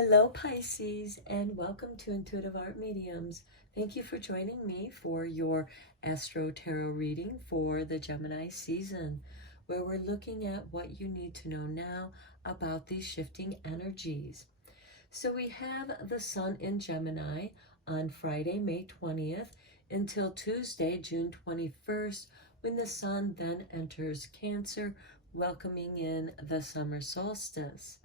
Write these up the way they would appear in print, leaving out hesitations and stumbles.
Hello, Pisces, and welcome to Intuitive Art Mediums. Thank you for joining me for your Astro-Tarot reading for the Gemini season, where we're looking at what you need to know now about these shifting energies. So we have the Sun in Gemini on Friday, May 20th, until Tuesday, June 21st, when the Sun then enters Cancer, welcoming in the summer solstice.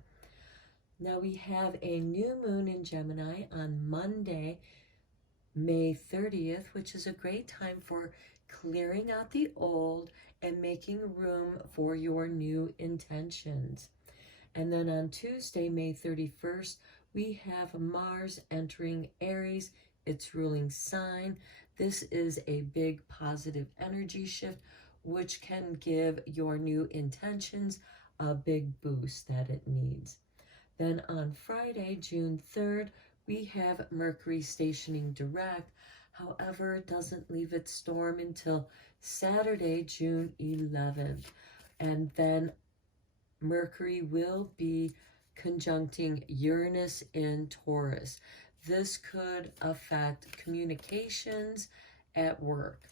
Now we have a new moon in Gemini on Monday, May 30th, which is a great time for clearing out the old and making room for your new intentions. And then on Tuesday, May 31st, we have Mars entering Aries, its ruling sign. This is a big positive energy shift, which can give your new intentions a big boost that it needs. Then on Friday, June 3rd, we have Mercury stationing direct. However, it doesn't leave its storm until Saturday, June 11th. And then Mercury will be conjuncting Uranus in Taurus. This could affect communications at work.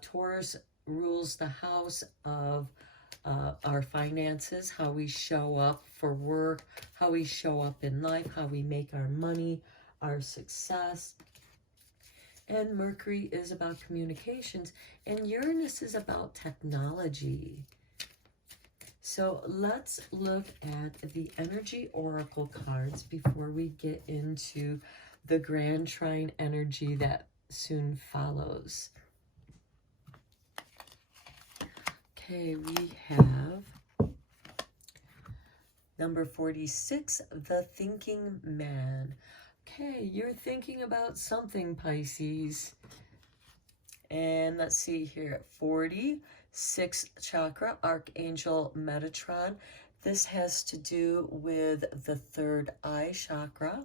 Taurus rules the house of our finances, how we show up for work, how we show up in life, how we make our money, our success. And Mercury is about communications, and Uranus is about technology. So let's look at the energy oracle cards before we get into the grand trine energy that soon follows. Okay, we have number 46, the thinking man. Okay, you're thinking about something, Pisces. And let's see here, 40, 6th chakra, Archangel Metatron. This has to do with the third eye chakra.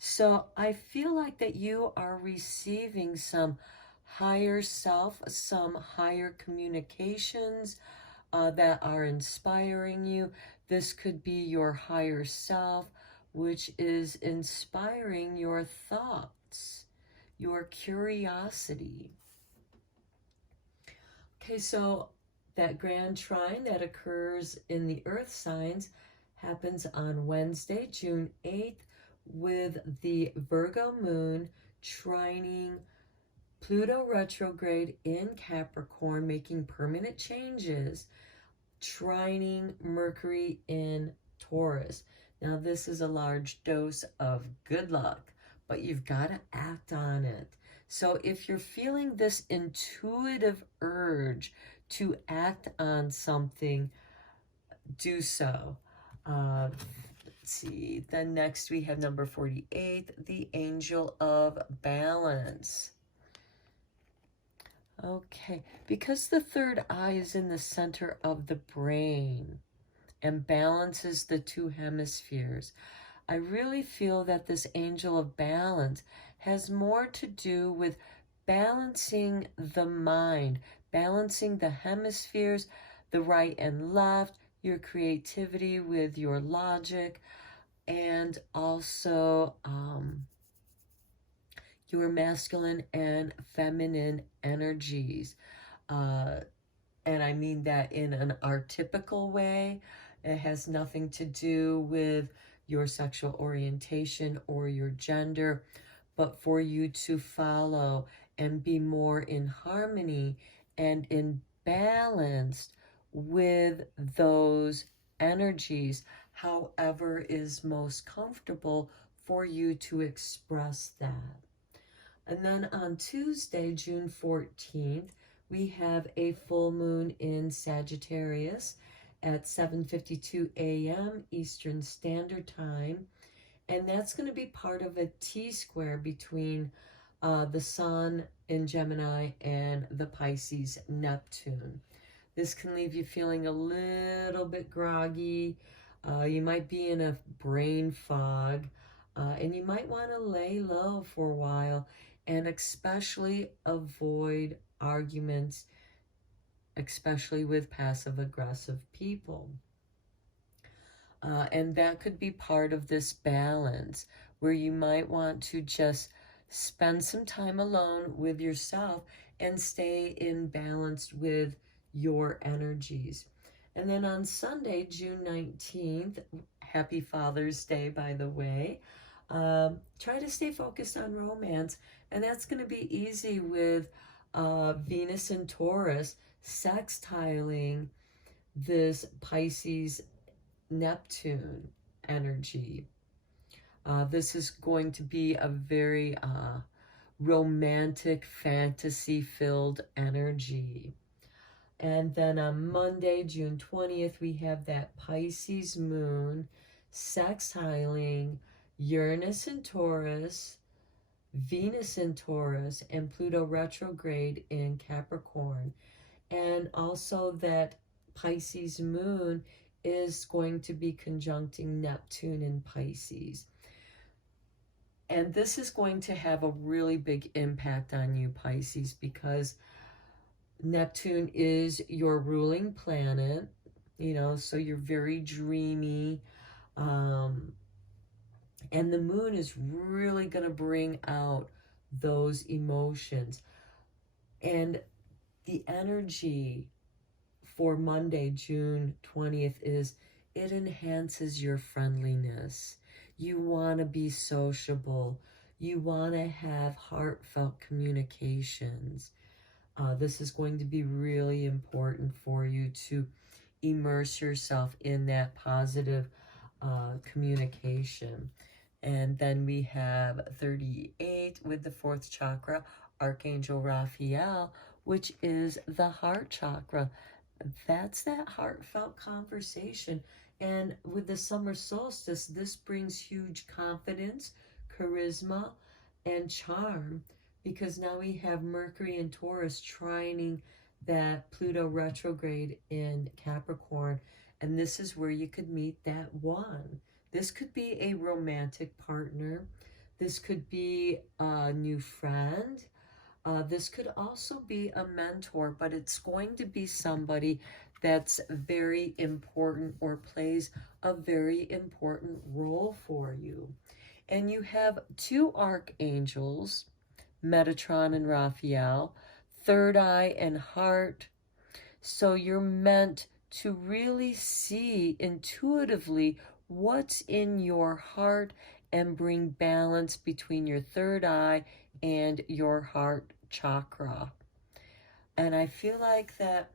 So I feel like that you are receiving some higher self, some higher communications that are inspiring you. This could be your higher self, which is inspiring your thoughts, your curiosity. Okay, so that grand trine that occurs in the earth signs happens on Wednesday, June 8th, with the Virgo moon trining Pluto retrograde in Capricorn, making permanent changes, trining Mercury in Taurus. Now, this is a large dose of good luck, but you've got to act on it. So if you're feeling this intuitive urge to act on something, do so. Let's see. Then next we have number 48, the Angel of Balance. Okay, because the third eye is in the center of the brain and balances the two hemispheres, I really feel that this angel of balance has more to do with balancing the mind, balancing the hemispheres, the right and left, your creativity with your logic, and also your masculine and feminine energies. And I mean that in an archetypical way. It has nothing to do with your sexual orientation or your gender, but for you to follow and be more in harmony and in balance with those energies, however is most comfortable for you to express that. And then on Tuesday, June 14th, we have a full moon in Sagittarius at 7:52 a.m. Eastern Standard Time. And that's going to be part of a T-square between the Sun in Gemini and the Pisces Neptune. This can leave you feeling a little bit groggy. You might be in a brain fog. And you might want to lay low for a while and especially avoid arguments, especially with passive-aggressive people. And that could be part of this balance where you might want to just spend some time alone with yourself and stay in balance with your energies. And then on Sunday, June 19th, happy Father's Day, by the way, try to stay focused on romance. And that's going to be easy with Venus and Taurus sextiling this Pisces Neptune energy. This is going to be a very romantic, fantasy-filled energy. And then on Monday, June 20th, we have that Pisces moon sextiling Uranus in Taurus, Venus in Taurus, and Pluto retrograde in Capricorn. And also that Pisces moon is going to be conjuncting Neptune in Pisces. And this is going to have a really big impact on you, Pisces, because Neptune is your ruling planet, you know, so you're very dreamy. And the moon is really going to bring out those emotions. And the energy for Monday, June 20th is it enhances your friendliness. You want to be sociable. You want to have heartfelt communications. This is going to be really important for you to immerse yourself in that positive communication. And then we have 38 with the fourth chakra, Archangel Raphael, which is the heart chakra. That's that heartfelt conversation. And with the summer solstice, this brings huge confidence, charisma, and charm, because now we have Mercury and Taurus trining that Pluto retrograde in Capricorn. And this is where you could meet that one. This could be a romantic partner. This could be a new friend. This could also be a mentor, but it's going to be somebody that's very important or plays a very important role for you. And you have two archangels, Metatron and Raphael, third eye and heart. So you're meant to really see intuitively what's in your heart and bring balance between your third eye and your heart chakra. And I feel like that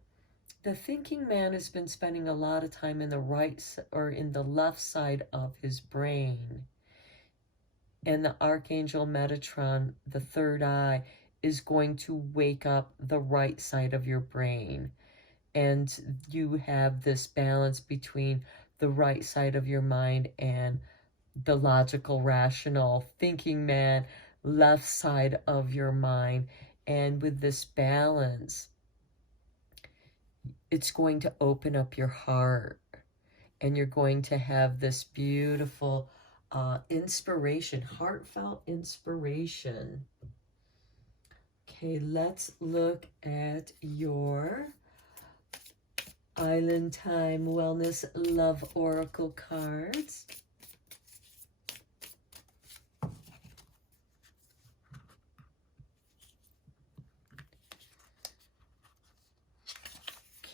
the thinking man has been spending a lot of time in the right or in the left side of his brain. And the Archangel Metatron, the third eye, is going to wake up the right side of your brain. And you have this balance between the right side of your mind and the logical, rational, thinking man, left side of your mind. And with this balance, it's going to open up your heart. And you're going to have this beautiful inspiration, heartfelt inspiration. Okay, let's look at your Island Time Wellness Love Oracle cards.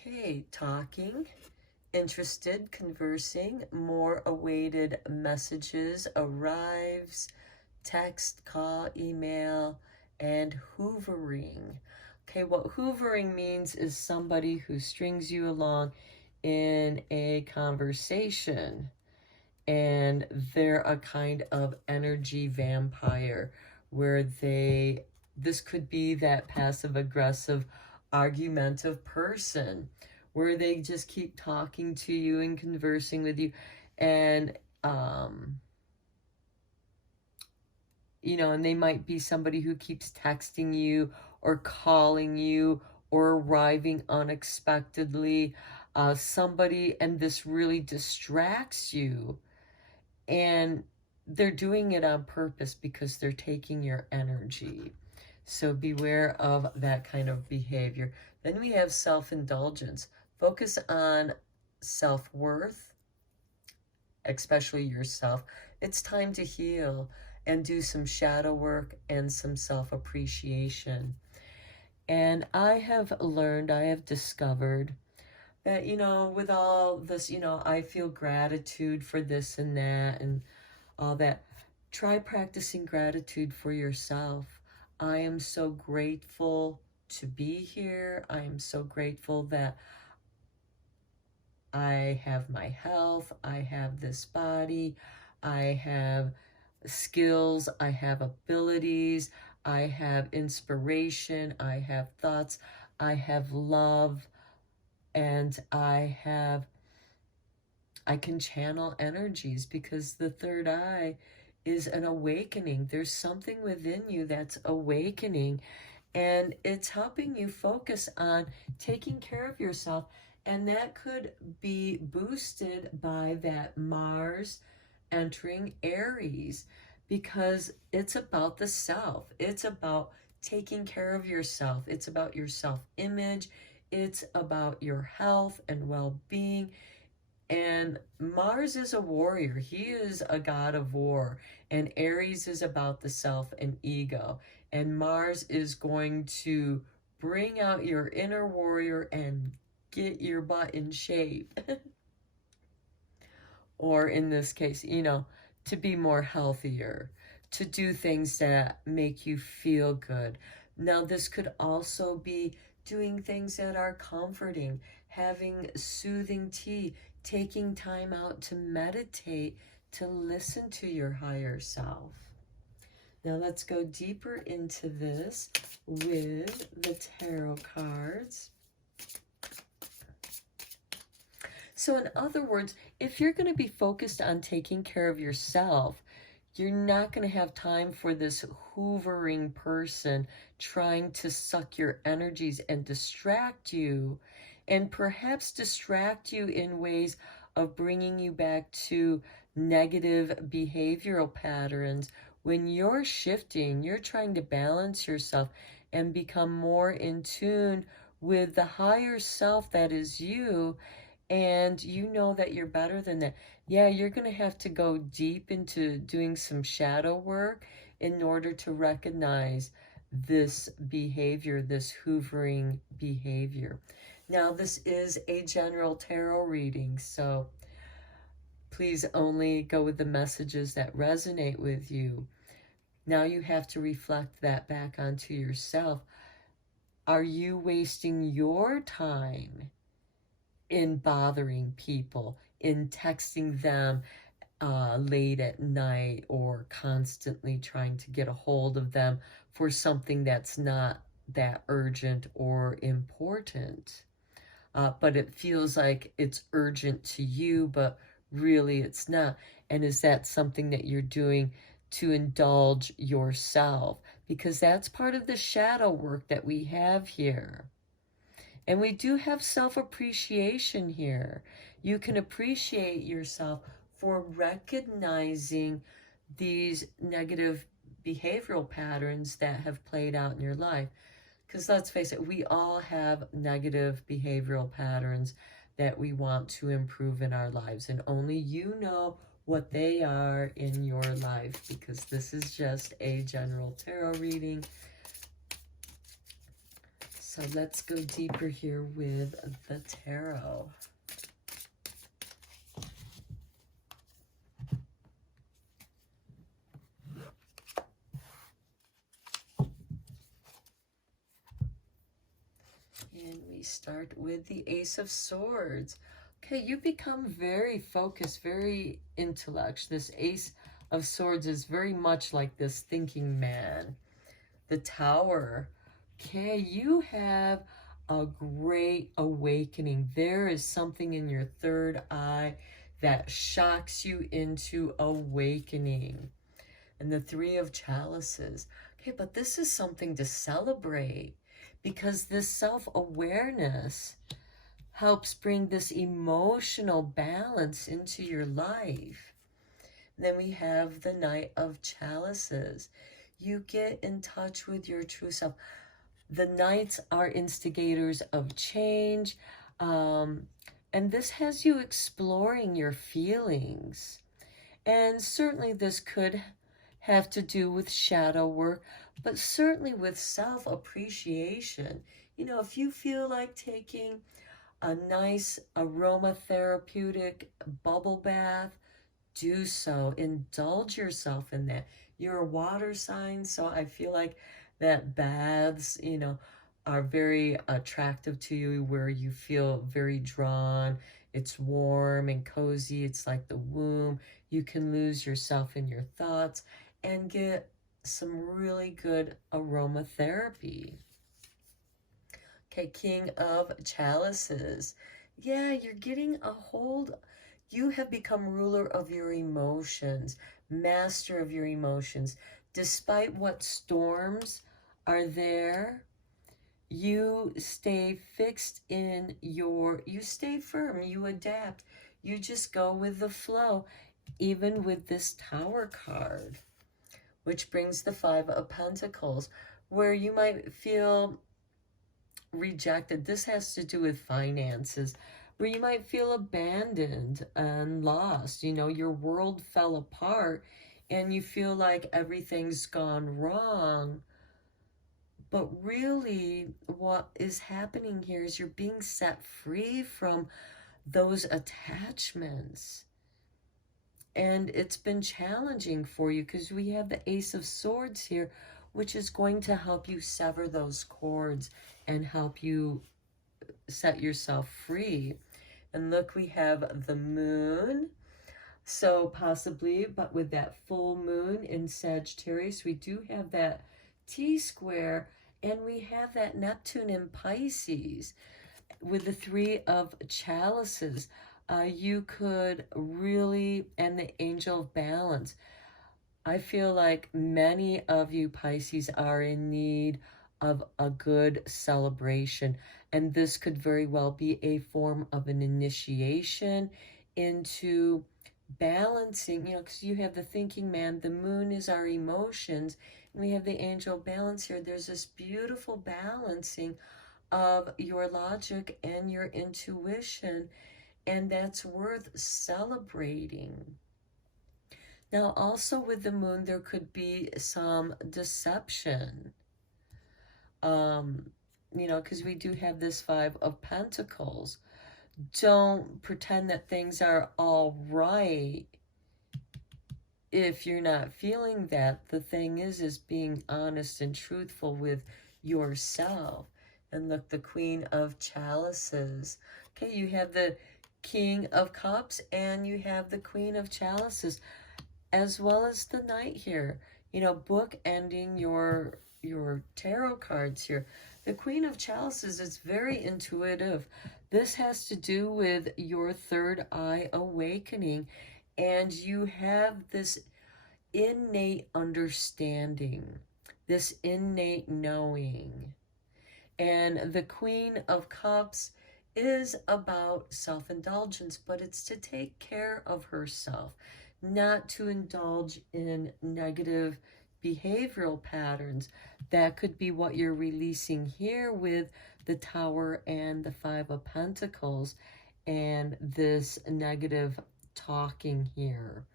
Okay, talking, interested, conversing, more awaited messages arrives, text, call, email, and hoovering. Okay, what hoovering means is somebody who strings you along in a conversation, and they're a kind of energy vampire where this could be that passive-aggressive, argumentative person where they just keep talking to you and conversing with you, and you know, and they might be somebody who keeps texting you or calling you or arriving unexpectedly, somebody, and this really distracts you, and they're doing it on purpose because they're taking your energy. So beware of that kind of behavior. Then we have self-indulgence. Focus on self-worth, especially yourself, it's time to heal and do some shadow work and some self-appreciation. And I have learned, I have discovered that, you know, with all this, you know, I feel gratitude for this and that and all that. Try practicing gratitude for yourself. I am so grateful to be here. I am so grateful that I have my health. I have this body. I have skills. I have abilities. I have inspiration. I have thoughts. I have love. And I can channel energies because the third eye is an awakening. There's something within you that's awakening, and it's helping you focus on taking care of yourself. And that could be boosted by that Mars entering Aries, because it's about the self. It's about taking care of yourself. It's about your self-image. It's about your health and well-being. And Mars is a warrior. He is a god of war. And Aries is about the self and ego. And Mars is going to bring out your inner warrior and get your butt in shape. Or in this case, you know, to be more healthier, to do things that make you feel good. Now, this could also be doing things that are comforting, having soothing tea, taking time out to meditate, to listen to your higher self. Now let's go deeper into this with the tarot cards. So in other words, if you're going to be focused on taking care of yourself, you're not going to have time for this hoovering person trying to suck your energies and distract you, and perhaps distract you in ways of bringing you back to negative behavioral patterns. When you're shifting, you're trying to balance yourself and become more in tune with the higher self that is you, and you know that you're better than that. Yeah, you're going to have to go deep into doing some shadow work in order to recognize this behavior, this hoovering behavior. Now, this is a general tarot reading, so please only go with the messages that resonate with you. Now you have to reflect that back onto yourself. Are you wasting your time in bothering people, in texting them late at night, or constantly trying to get a hold of them for something that's not that urgent or important? But it feels like it's urgent to you, but really it's not. And is that something that you're doing to indulge yourself? Because that's part of the shadow work that we have here. And we do have self-appreciation here. You can appreciate yourself for recognizing these negative behavioral patterns that have played out in your life. Because let's face it, we all have negative behavioral patterns that we want to improve in our lives. And only you know what they are in your life, because this is just a general tarot reading. So let's go deeper here with the tarot. And we start with the Ace of Swords. Okay, you become very focused, very intellect. This Ace of Swords is very much like this thinking man. The Tower. Okay, you have a great awakening. There is something in your third eye that shocks you into awakening. And the Three of Chalices. Okay, but this is something to celebrate, because this self-awareness helps bring this emotional balance into your life. And then we have the Knight of Chalices. You get in touch with your true self. The Knights are instigators of change. And this has you exploring your feelings. And certainly this could have to do with shadow work, but certainly with self-appreciation. You know, if you feel like taking a nice aromatherapeutic bubble bath, do so. Indulge yourself in that. You're a water sign, so I feel like that baths, you know, are very attractive to you, where you feel very drawn. It's warm and cozy. It's like the womb. You can lose yourself in your thoughts and get some really good aromatherapy. Okay, King of Chalices. Yeah, you're getting a hold. You have become ruler of your emotions, master of your emotions. Despite what storms are there, you stay fixed in you stay firm, you adapt. You just go with the flow, even with this Tower card, which brings the Five of Pentacles, where you might feel rejected. This has to do with finances, where you might feel abandoned and lost. You know, your world fell apart and you feel like everything's gone wrong. But really, what is happening here is you're being set free from those attachments. And it's been challenging for you because we have the Ace of Swords here, which is going to help you sever those cords and help you set yourself free. And look, we have the moon. So possibly, but with that full moon in Sagittarius, we do have that T-square, and we have that Neptune in Pisces with the Three of Chalices. You could really, and the Angel of Balance. I feel like many of you Pisces are in need of a good celebration, and this could very well be a form of an initiation into balancing, you know, because you have the thinking man, the moon is our emotions, and we have the angel balance here. There's this beautiful balancing of your logic and your intuition, and that's worth celebrating. Now, also with the moon, there could be some deception. You know, because we do have this Five of Pentacles. Don't pretend that things are all right if you're not feeling that. The thing is being honest and truthful with yourself. And look, the Queen of Chalices. Okay, you have the King of Cups and you have the Queen of Chalices, as well as the Knight here. You know, bookending your tarot cards here. The Queen of Chalices is very intuitive. This has to do with your third eye awakening, and you have this innate understanding, this innate knowing. And the Queen of Cups is about self-indulgence, but it's to take care of herself, not to indulge in negative behavioral patterns. That could be what you're releasing here with the Tower and the Five of Pentacles, and this negative talking here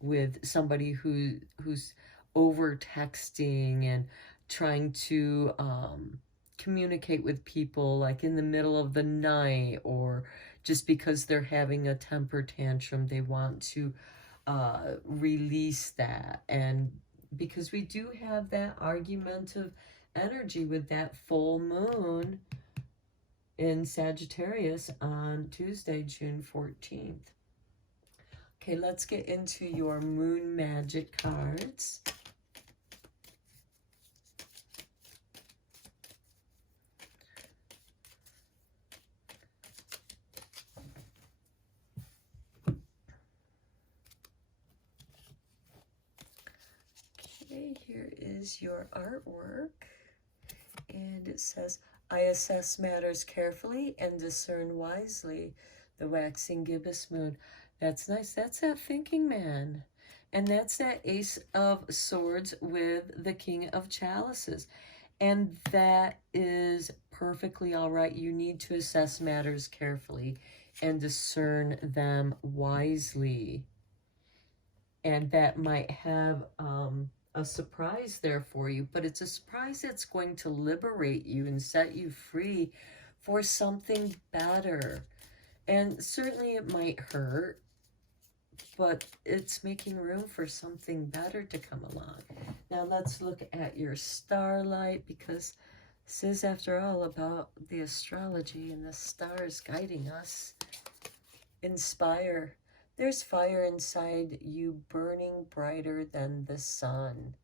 with somebody who's over texting and trying to communicate with people like in the middle of the night, or just because they're having a temper tantrum, they want to release that. And because we do have that argumentative energy with that full moon in Sagittarius on Tuesday, June 14th. Okay, let's get into your moon magic cards. Okay, here is your artwork, and it says, I assess matters carefully and discern wisely. The waxing gibbous moon. That's nice. That's that thinking man. And that's that Ace of Swords with the King of Chalices. And that is perfectly all right. You need to assess matters carefully. and discern them wisely. And that might have a surprise there for you, but it's a surprise that's going to liberate you and set you free for something better. And certainly it might hurt, but it's making room for something better to come along. Now let's look at your starlight, because this is, after all, about the astrology and the stars guiding us. Inspire. There's fire inside you burning brighter than the sun.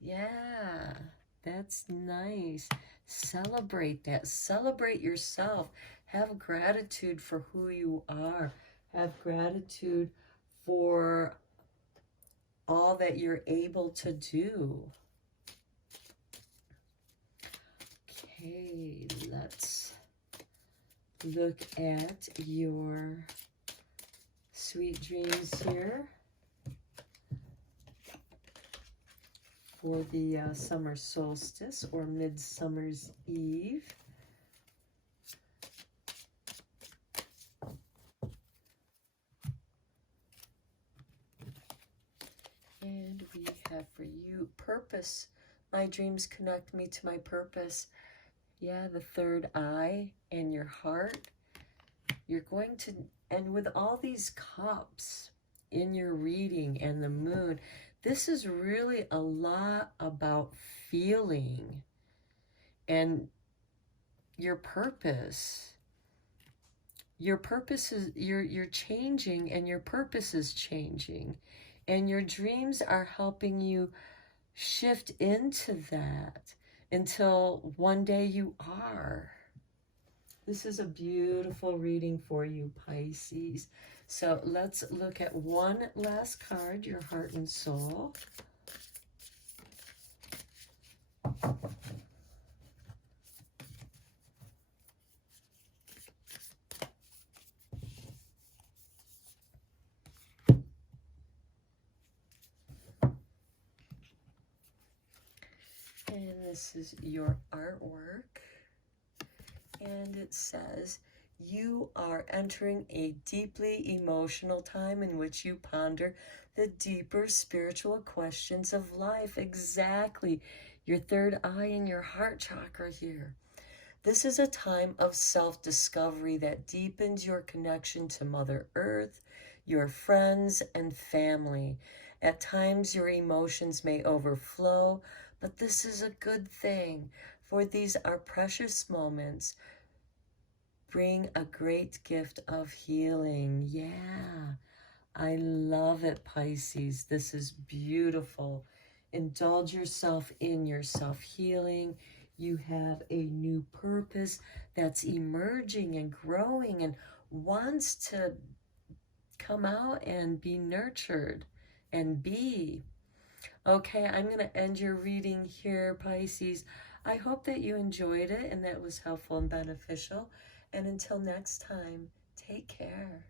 Yeah, that's nice. Celebrate that. Celebrate yourself. Have gratitude for who you are. Have gratitude for all that you're able to do. Okay, let's look at your sweet dreams here for the summer solstice or midsummer's eve. And we have for you purpose. My dreams connect me to my purpose. Yeah, the third eye and your heart. You're going to, and with all these cups in your reading and the moon, this is really a lot about feeling and your purpose. Your purpose is, you're changing, and your purpose is changing. And your dreams are helping you shift into that until one day you are. This is a beautiful reading for you, Pisces. So let's look at one last card, your heart and soul. And this is your artwork. And it says, you are entering a deeply emotional time in which you ponder the deeper spiritual questions of life. Exactly. Your third eye and your heart chakra here. This is a time of self-discovery that deepens your connection to Mother Earth, your friends, and family. At times, your emotions may overflow, but this is a good thing, for these are precious moments. Bring a great gift of healing. Yeah, I love it, Pisces. This is beautiful. Indulge yourself in your self-healing. You have a new purpose that's emerging and growing and wants to come out and be nurtured and be. Okay, I'm going to end your reading here, Pisces. I hope that you enjoyed it and that it was helpful and beneficial. And until next time, take care.